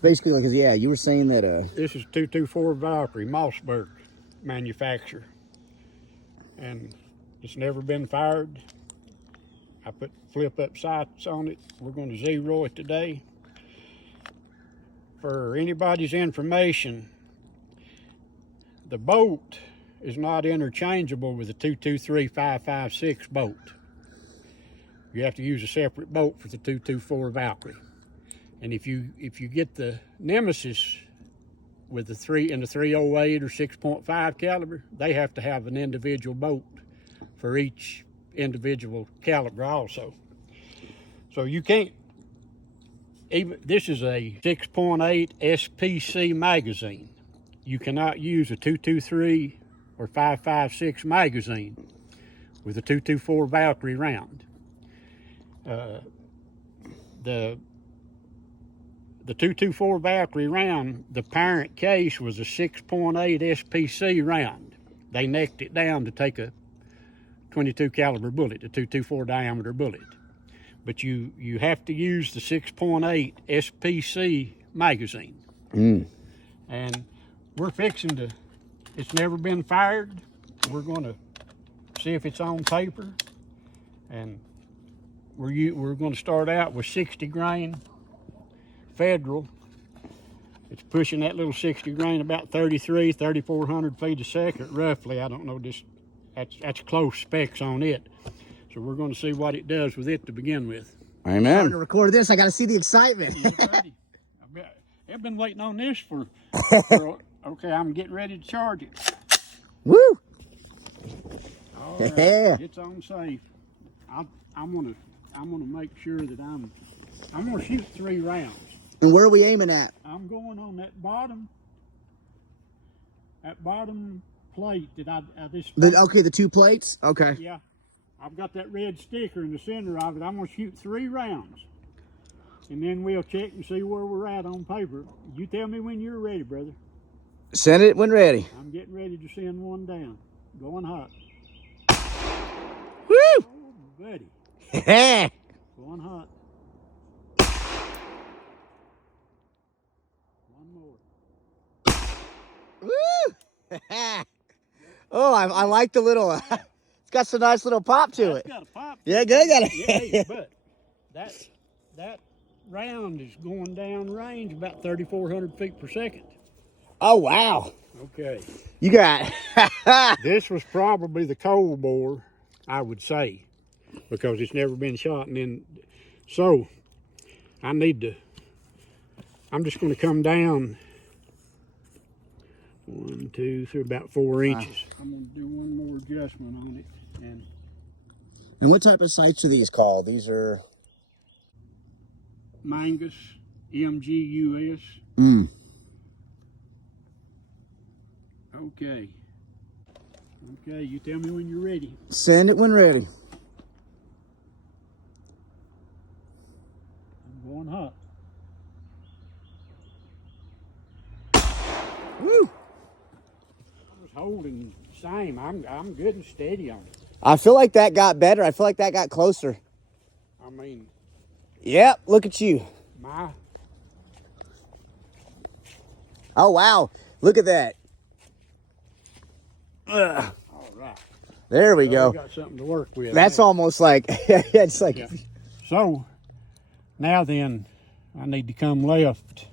basically like, yeah, you were saying that. This is 224 Valkyrie, Mossberg manufacturer, and it's never been fired. I put flip-up sights on it. We're going to zero it today. For anybody's information, the bolt is not interchangeable with a 223-556 bolt. You have to use a separate bolt for the 224 Valkyrie. And if you get the Nemesis with the 308 or 6.5 caliber, they have to have an individual bolt for each individual caliber also. So you can't, even this is a 6.8 SPC magazine. You cannot use a 223 or 556 magazine with a 224 Valkyrie round. The 224 Valkyrie round, the parent case was a 6.8 SPC round. They necked it down to take a 22 caliber bullet, a 224 diameter bullet. But you have to use the 6.8 SPC magazine. And we're fixing to, it's never been fired. We're going to see if it's on paper. And we're going to start out with 60 grain Federal. It's pushing that little 60 grain about 3,400 feet a second, roughly. I don't know, just that's close specs on it. So we're going to see what it does with it to begin with. Amen. I'm to record this. I got to see the excitement. I've been waiting on this for okay, I'm getting ready to charge it. Woo! All right, yeah. It's on safe. I'm gonna make sure that I'm gonna shoot 3 rounds. And where are we aiming at? I'm going on that bottom plate that I just. Okay, the 2 plates. Okay. Yeah, I've got that red sticker in the center of it. I'm gonna shoot 3 rounds, and then we'll check and see where we're at on paper. You tell me when you're ready, brother. Send it when ready. I'm getting ready to send one down. Going hot. Woo! Oh, buddy. Going hot. One more. Woo! Oh, I like the little. It's got some nice little pop to it. It's got a pop. Yeah, good. Got it. Yeah, but that round is going down range about 3,400 feet per second. Oh wow. Okay. You got. This was probably the cold bore, I would say, because it's never been shot. And then, so I'm just going to come down 1, 2, 3, about 4 inches. I'm going to do one more adjustment on it. And what type of sights are these called? These are Mangus, MGUS. Okay. Okay, you tell me when you're ready. Send it when ready. I'm going hot. Woo! I was holding the same. I'm good and steady on it. I feel like that got better. I feel like that got closer. I mean. Yep, look at you. Oh, wow. Look at that. All right. There we go. We got something to work with. That's almost like, it's like. Yeah. So, now then, I need to come left.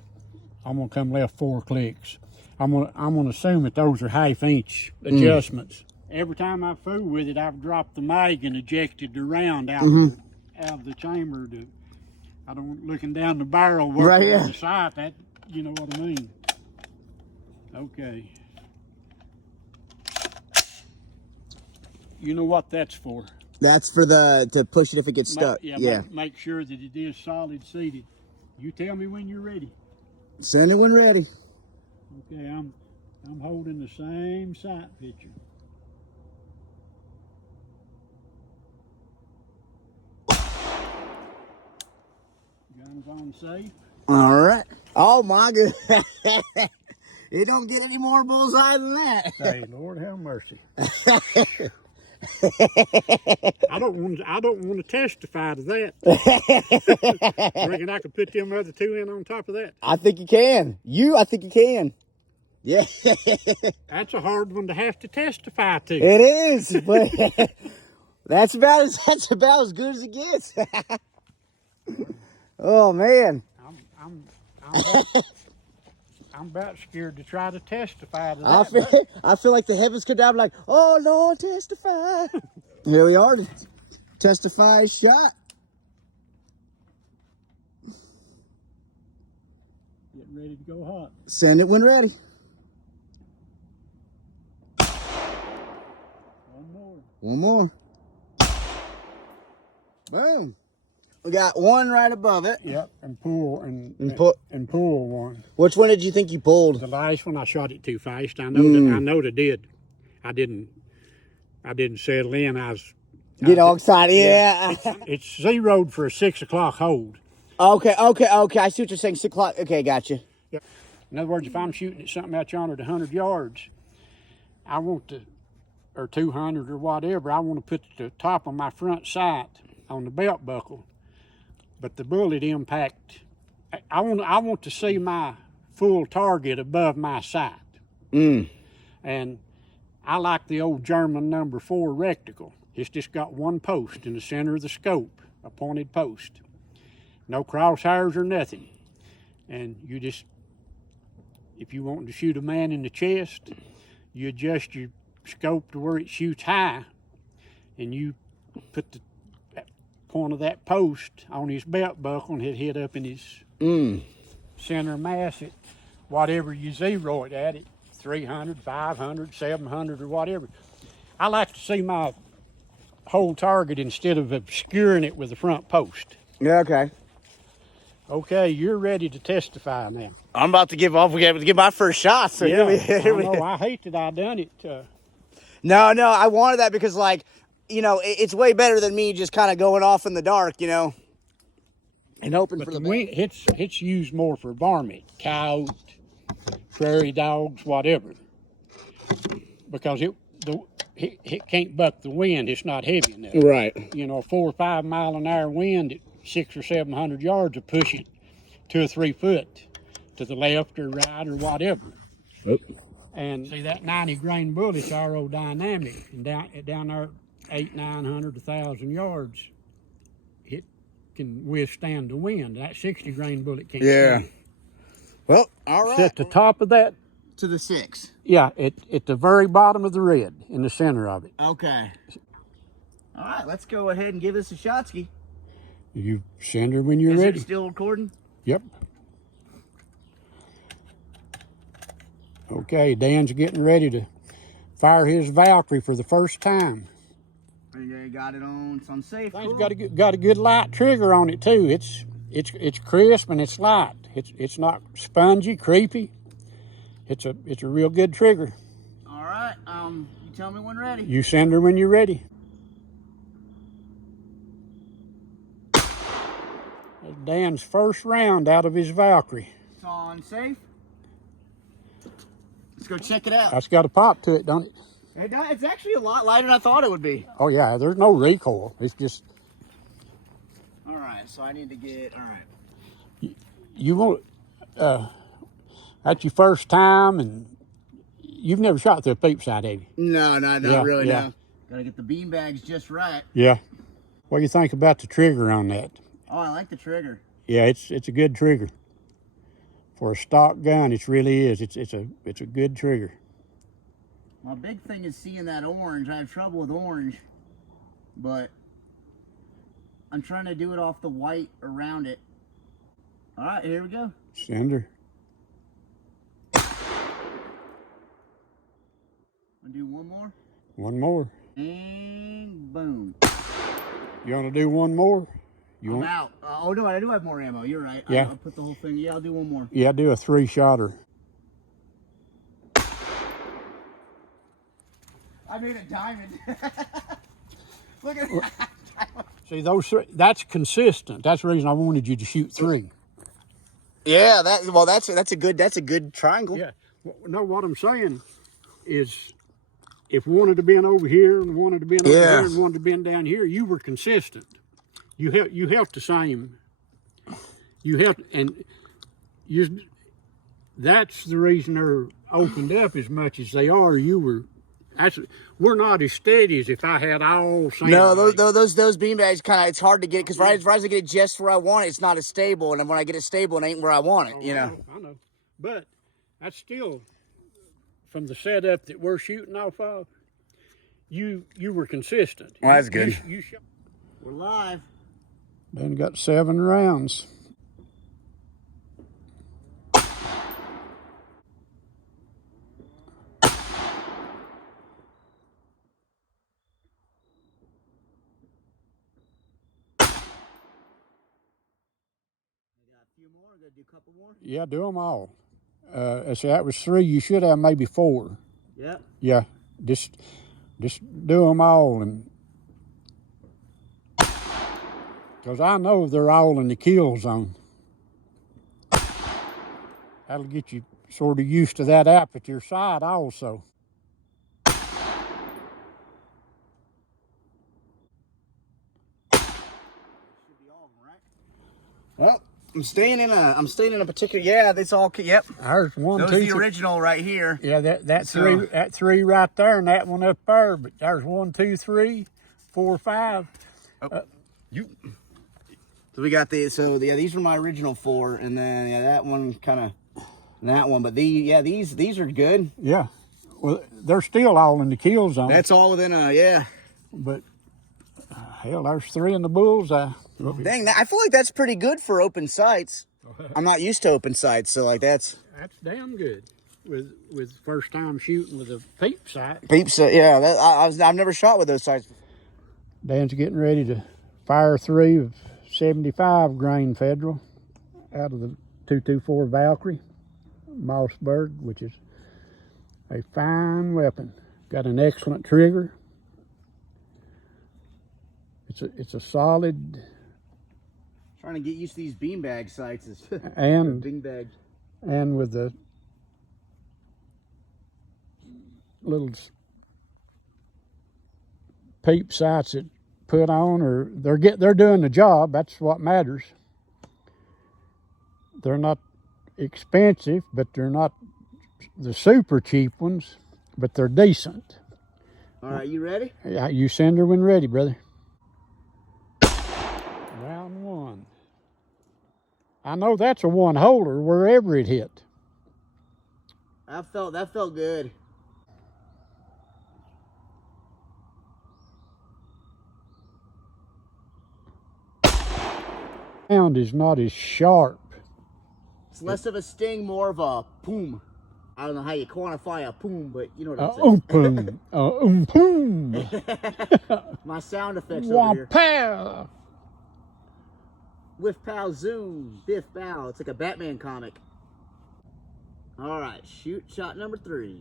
I'm going to come left 4 clicks. I'm gonna assume that those are 1/2 inch adjustments. Every time I fool with it, I've dropped the mag and ejected the round out of the chamber. I don't looking down the barrel working on the sight. That, you know what I mean. Okay. You know what that's for? That's for to push it if it gets stuck. Make sure that it is solid seated. You tell me when you're ready. Send it when ready. Okay, I'm holding the same sight picture. Gun's on safe. All right. Oh my goodness. It don't get any more bullseye than that. Say, Lord have mercy. I don't want to testify to that. You reckon I could put them other two in on top of that? I think you can. I think you can. Yeah. That's a hard one to have to testify to. It is, but that's about as good as it gets. Oh man. I'm about scared to try to testify to that. I feel like the heavens come down like, oh Lord, testify. Here we are. Testify shot. Getting ready to go hot. Send it when ready. One more. Boom. We got one right above it. Yep, and pull one. Which one did you think you pulled? The last one I shot it too fast. I know that did. I didn't settle in. Get all excited. Yeah. It's zeroed for a 6 o'clock hold. Okay. I see what you're saying. 6 o'clock. Okay, gotcha. Yep. In other words, if I'm shooting at something out yonder at 100 yards, I want to, or 200 or whatever, I want to put the top of my front sight on the belt buckle. But the bullet impact, I want to see my full target above my sight. And I like the old German number 4 reticle. It's just got one post in the center of the scope, a pointed post. No crosshairs or nothing. And you just, if you want to shoot a man in the chest, you adjust your scope to where it shoots high, and you put the point of that post on his belt buckle and hit up in his center mass at whatever you zero it at, 300, 500, 700, or whatever. I like to see my whole target instead of obscuring it with the front post. Yeah, okay. Okay, you're ready to testify now. I'm about to give off. We got to give my first shot. So yeah, I hate that I done it. No, I wanted that because, like, you know, it's way better than me just kind of going off in the dark, you know, and hoping for the wind. It's used more for varmint, coyote, prairie dogs, whatever, because it can't buck the wind. It's not heavy enough. Right. You know, a 4 or 5 mile an hour wind at 600 or 700 yards will push it 2 or 3 foot to the left or right or whatever. Oop. And see, that 90 grain bullet's aerodynamic, and down there 800, 900, 1,000 yards, it can withstand the wind. That 60 grain bullet can't. Yeah. Stand. Well, all right. At the top of that. To the 6. Yeah, at the very bottom of the red, in the center of it. Okay. All right, let's go ahead and give this a shot, Ski. You send her when you're ready. Is it still recording? Yep. Okay, Dan's getting ready to fire his Valkyrie for the first time. You got it on. It's on safe. Thing's got a good light trigger on it too. It's crisp and it's light. It's not spongy, creepy. It's a real good trigger. All right. You tell me when ready. You send her when you're ready. That's Dan's first round out of his Valkyrie. It's on safe. Let's go check it out. That's got a pop to it, don't it? It's actually a lot lighter than I thought it would be. Oh yeah, there's no recoil. It's just. All right, so I need to get. All right. You want. That's your first time, and you've never shot through a peep sight, have you? No, not really. Yeah. No. Gotta get the bean bags just right. Yeah. What do you think about the trigger on that? Oh, I like the trigger. Yeah, it's a good trigger. For a stock gun, it really is. It's a good trigger. My big thing is seeing that orange. I have trouble with orange, but I'm trying to do it off the white around it. All right, here we go. Send her. I'll do one more. One more. And boom. You want to do one more? I'm out. Oh no, I do have more ammo. You're right. Yeah. I'll put the whole thing. Yeah, I'll do one more. Yeah, do a 3-shotter. I made a diamond. Look at that. See, those three, that's consistent. That's the reason I wanted you to shoot 3. Yeah, that's a good triangle. Yeah. No, what I'm saying is if one had been over here and one had been over Yeah. here and one had been down here, you were consistent. You held the same. You held, and you. That's the reason they're opened up as much as they are. We're not as steady as if I had all sand. No, those beanbags kind of, it's hard to get, because right as I get it just where I want it, it's not as stable, and when I get it stable, it ain't where I want it, you know. I know. But that's still, from the setup that we're shooting off of, you were consistent. Well, that's good. We're live. Then got 7 rounds. Do a couple more? Yeah, do them all. So that was 3. You should have maybe 4. Yep. Yeah, just do them all, and because I know they're all in the kill zone. That'll get you sort of used to that aperture sight also. Well, I'm staying in a particular. Yeah, that's all. Yep. There's 1, Those 2, are the 3. original right here. Yeah, that 3 right there, and that one up there. But there's 1, 2, 3, 4, 5. So we got these. So yeah, these were my original 4, and then that one kind of, that one. But these are good. Yeah. Well, they're still all in the kill zone. That's all within yeah. But hell, there's 3 in the bullseye. Dang, I feel like that's pretty good for open sights. I'm not used to open sights, so like that's damn good with first time shooting with a peep sight. Peep sight, yeah. I've never shot with those sights. Dan's getting ready to fire 3 of 75 grain Federal out of the 224 Valkyrie Mossberg, which is a fine weapon. Got an excellent trigger. It's a solid. Trying to get used to these beanbag sights and beanbag. And with the little peep sights that put on, or they're doing the job. That's what matters. They're not expensive, but they're not the super cheap ones, but they're decent. All right, you ready? Yeah, you send her when ready, brother. Round 1. I know that's a 1-holder wherever it hit. That felt good. Sound is not as sharp. It's less of a sting, more of a boom. I don't know how you quantify a boom, but you know what I'm saying. Boom. My sound effects over here. Pow. Whiff, pow, zoom, biff, bow. It's like a Batman comic. All right, shoot shot number 3.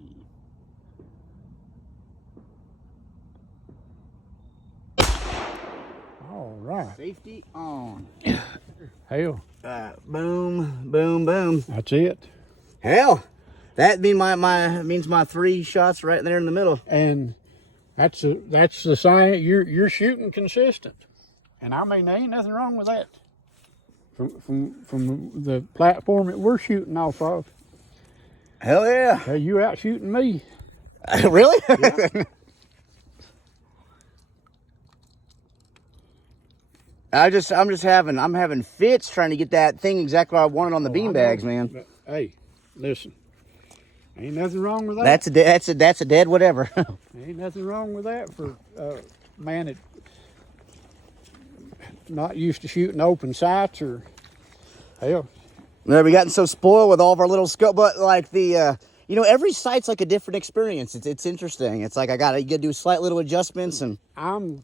All right. Safety on. Hell. Boom, boom, boom. That's it. Hell, that means my 3 shots right there in the middle. And that's the sign you're shooting consistent. And I mean, there ain't nothing wrong with that. From the platform that we're shooting off of. Hell yeah. You out shooting me. Really? Yeah. I'm having fits trying to get that thing exactly what I wanted on the beanbags, man. But, hey, listen. Ain't nothing wrong with that. That's a dead whatever. Ain't nothing wrong with that for man that not used to shooting open sights or hell. No, we gotten so spoiled with all of our little scope, but like the every site's like a different experience. It's interesting. It's like you gotta do slight little adjustments, and I'm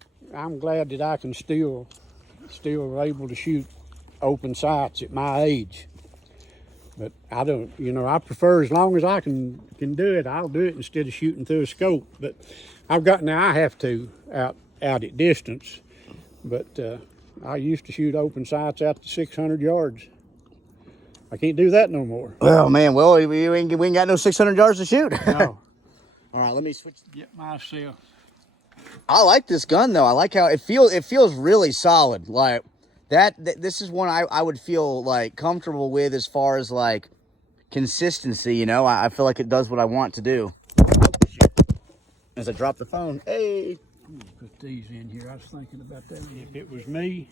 glad that I can still able to shoot open sights at my age. But I don't, I prefer, as long as I can do it, I'll do it instead of shooting through a scope. But I have to out at distance, but I used to shoot open sights out to 600 yards. I can't do that no more. Oh man, well we ain't got no 600 yards to shoot. No. All right, let me switch. Get myself. I like this gun though. I like how it feels. It feels really solid. Like this is one I would feel like comfortable with as far as like consistency. You know, I feel like it does what I want to do. As I drop the phone, hey. Put these in here. I was thinking about that. If it was me,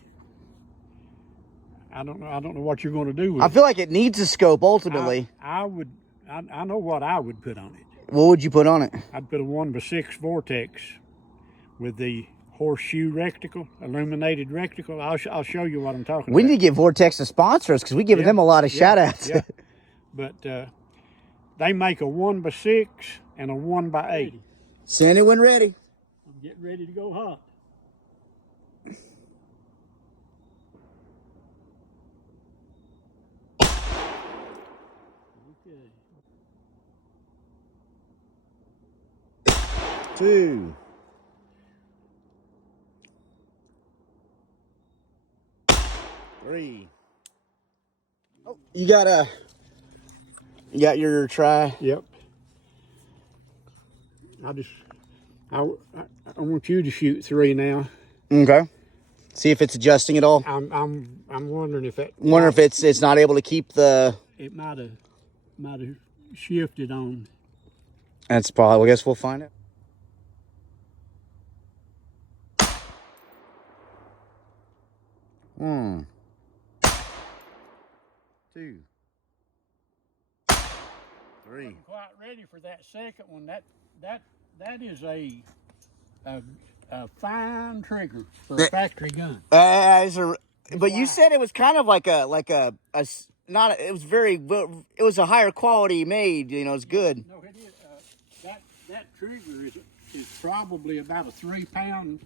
I don't know what you're going to do with it. I feel like it needs a scope ultimately. I know what I would put on it. What would you put on it? I'd put a 1x6 Vortex with the horseshoe reticle, illuminated reticle. I'll show you what I'm talking about. We need to get Vortex to sponsor us because we give them a lot of shout outs. Yeah. But they make a 1x6 and a 1x8. Send it when ready. I'm getting ready to go hot. Okay. 2. 3. Oh, you got your try. Yep. I want you to shoot 3 now. Okay. See if it's adjusting at all. I'm wondering if that. Wonder if it's not able to keep the. It might have shifted on. That's probably. I guess we'll find it. One. 2. 3. I'm quite ready for that second one. That is a fine trigger for a factory gun. But you said it was kind of like a not. It was it was a higher quality made. You know, it's good. No, it is. That trigger is probably about a 3 pound,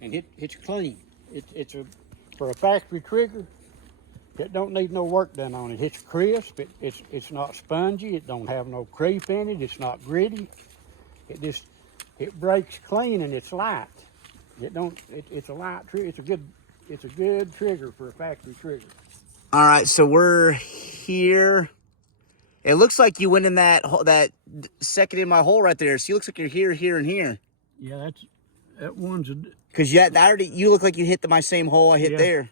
and it's clean. It's for a factory trigger. It don't need no work done on it. It's crisp. It's not spongy. It don't have no creep in it. It's not gritty. It breaks clean and it's light. It's a light trigger. It's a good trigger for a factory trigger. All right, so we're here. It looks like you went in that second in my hole right there. So it looks like you're here, here, and here. Yeah, that one's a. Cause you look like you hit my same hole I hit there.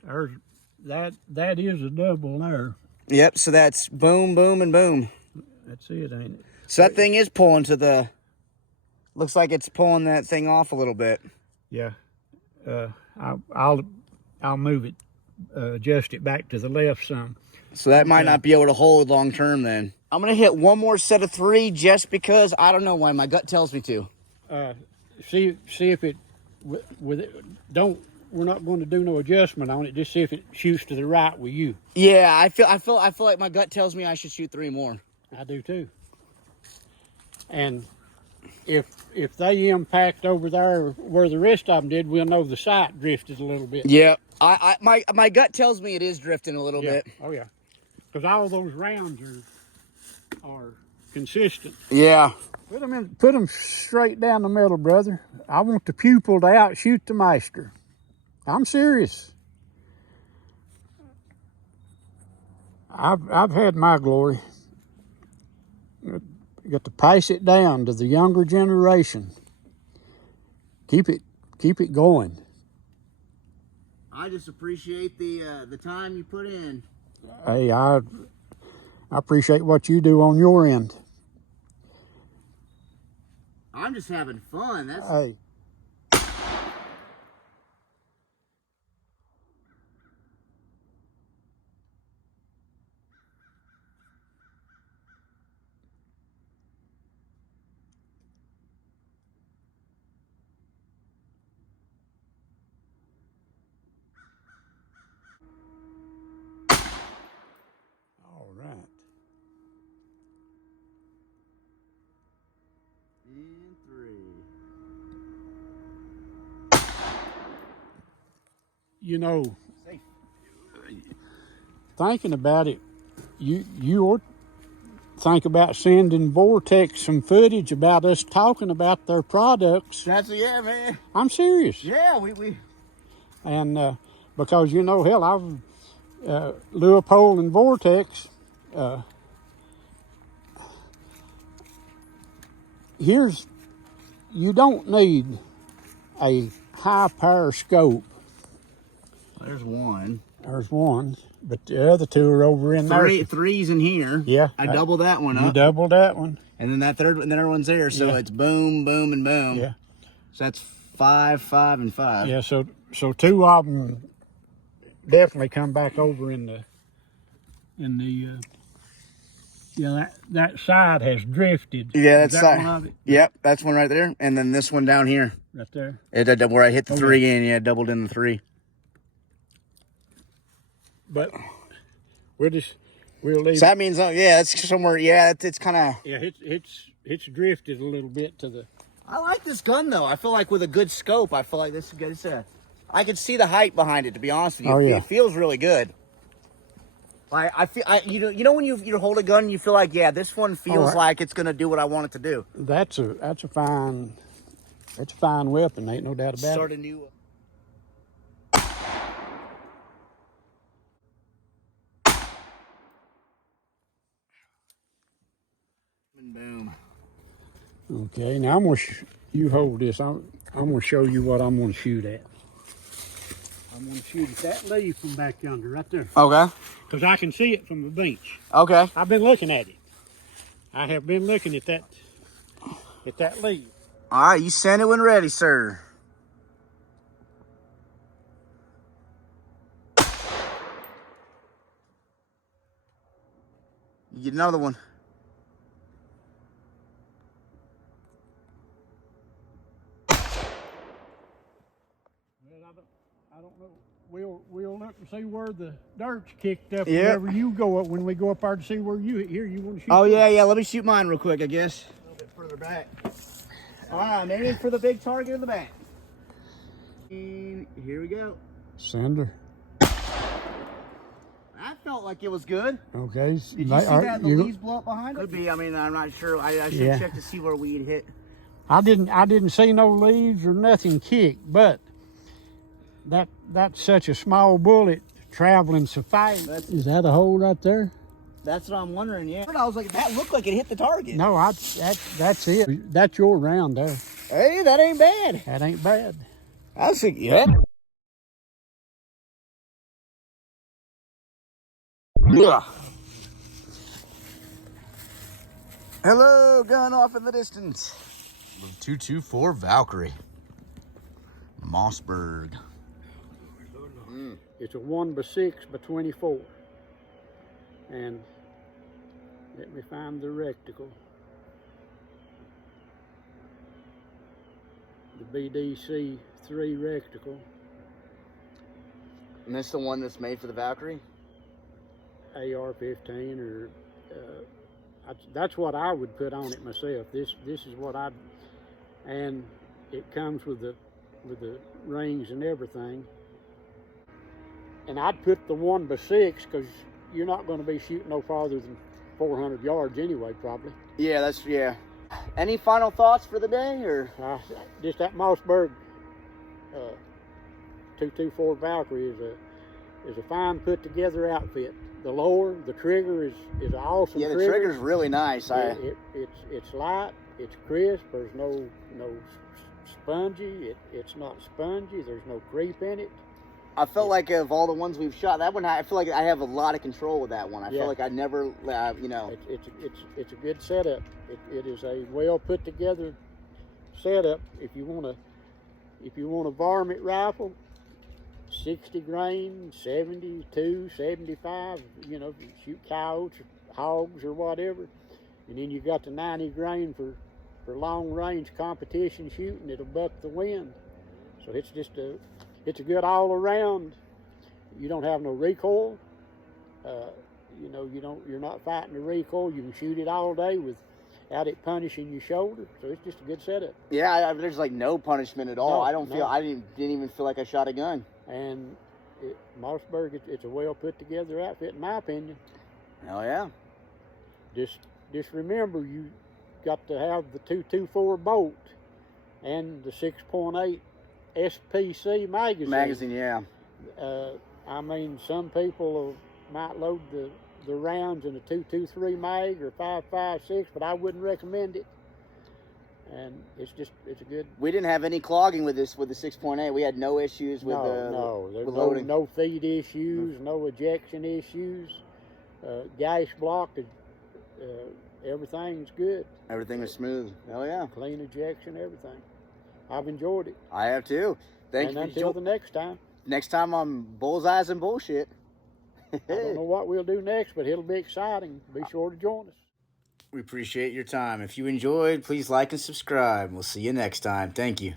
That is a double there. Yep. So that's boom, boom, and boom. That's it, ain't it? So that thing is pulling to the. Looks like it's pulling that thing off a little bit. Yeah. I'll move it, adjust it back to the left some. So that might not be able to hold long term then. I'm gonna hit one more set of 3 just because I don't know why my gut tells me to. See if it with it. We're not going to do no adjustment on it. Just see if it shoots to the right with you. Yeah, I feel like my gut tells me I should shoot 3 more. I do too. And if they impact over there where the rest of them did, we'll know the sight drifted a little bit. Yeah, my gut tells me it is drifting a little bit. Oh yeah, because all those rounds are consistent. Yeah. Put them straight down the middle, brother. I want the pupil to outshoot the master. I'm serious. I've had my glory. You got to pass it down to the younger generation. Keep it going. I just appreciate the time you put in. Hey, I appreciate what you do on your end. I'm just having fun. That's. Hey. All right. And 3. You know, thinking about it, you ought think about sending Vortex some footage about us talking about their products. Yeah, man. I'm serious. Yeah, we. And because hell, I've Leopold and Vortex. you don't need a high power scope. There's one. There's one, but the other two are over in there. Three's in here. Yeah. I doubled that one up. You doubled that one. And then that third one's there, so Yeah. it's boom, boom, and boom. Yeah. So that's 5, 5, and 5. Yeah, so two of them definitely come back over in the that side has drifted. Yeah, Is that's that one of it? Yep, that's one right there. And then this one down here. Right there. Where I hit the 3 in, yeah, doubled in the 3. But we'll leave. So that means, yeah, it's somewhere, yeah, it's kind of. Yeah, it's drifted a little bit to the. I like this gun though. I feel like with a good scope, I feel like this is good. I can see the height behind it. To be honest with you, Oh, yeah. It feels really good. I feel, you know when you hold a gun, you feel like, yeah, this one feels like it's gonna do what I want it to do. That's a fine weapon. Ain't no doubt about Start it. a new. Boom. Okay, now I'm gonna you hold this. I'm gonna show you what I'm gonna shoot at. I'm gonna shoot at that leaf from back yonder, right there. Okay. Because I can see it from the bench. Okay. I've been looking at it. I have been looking at that leaf. All right, you send it when ready, sir. You get another one. I don't know. We'll look and see where the dirt's kicked up. Yep. Whenever you go up, when we go up there to see where you want to shoot. Oh yeah. Let me shoot mine real quick, I guess. A little bit further back. All right, I'm aiming for the big target in the back. And here we go. Sender. That felt like it was good. Okay. Did you see that? The leaves blow up behind it? Could be. I mean, I'm not sure. I should check to see where we'd hit. I didn't see no leaves or nothing kick, but that's such a small bullet traveling so fast. Is that a hole right there? That's what I'm wondering. Yeah. I was like, that looked like it hit the target. No, that's it. That's your round there. Hey, that ain't bad. That ain't bad. I was thinking, yeah. Hello, gun off in the distance. 224 Valkyrie. Mossberg. It's a 1x6x24. And let me find the reticle. The BDC 3 reticle. And this the one that's made for the Valkyrie? AR-15 or that's what I would put on it myself. This is what and it comes with the rings and everything. And I'd put the 1x6 because you're not going to be shooting no farther than 400 yards anyway, probably. Yeah, yeah. Any final thoughts for the day, or just that Mossberg 224 Valkyrie is a fine put together outfit. The lower, the trigger is an awesome. Yeah, the trigger's really nice. It's light, it's crisp. There's no spongy. It's not spongy. There's no creep in it. I felt like of all the ones we've shot, that one I feel like I have a lot of control with that one. I feel like I never, you know. It's a good setup. It is a well put together setup. If you want a varmint rifle, 60 grain, 72, 75. You know, you shoot coyotes, or hogs, or whatever, and then you got the 90 grain for long range competition shooting. It'll buck the wind. So it's a good all around. You don't have no recoil. You know, you're not fighting the recoil. You can shoot it all day without it punishing your shoulder. So it's just a good setup. Yeah, there's like no punishment at all. No, I didn't even feel like I shot a gun. And Mossberg, it's a well put together outfit in my opinion. Oh yeah. Just remember, you got to have the 224 bolt and the 6.8 SPC magazine. Yeah. I mean, some people might load the rounds in a 223 mag or 5.56, but I wouldn't recommend it. and it's a good. We didn't have any clogging with this with the 6.8. We had no issues with There's with loading. no feed issues, no ejection issues, gas block. Everything's good. Everything was smooth. Hell yeah. Clean ejection, everything. I've enjoyed it. I have too. Thank and you. Until the next time. Next time on Bullseyes and Bullshit. I don't know what we'll do next, but it'll be exciting. Be sure to join us. We appreciate your time. If you enjoyed, please like and subscribe. We'll see you next time. Thank you.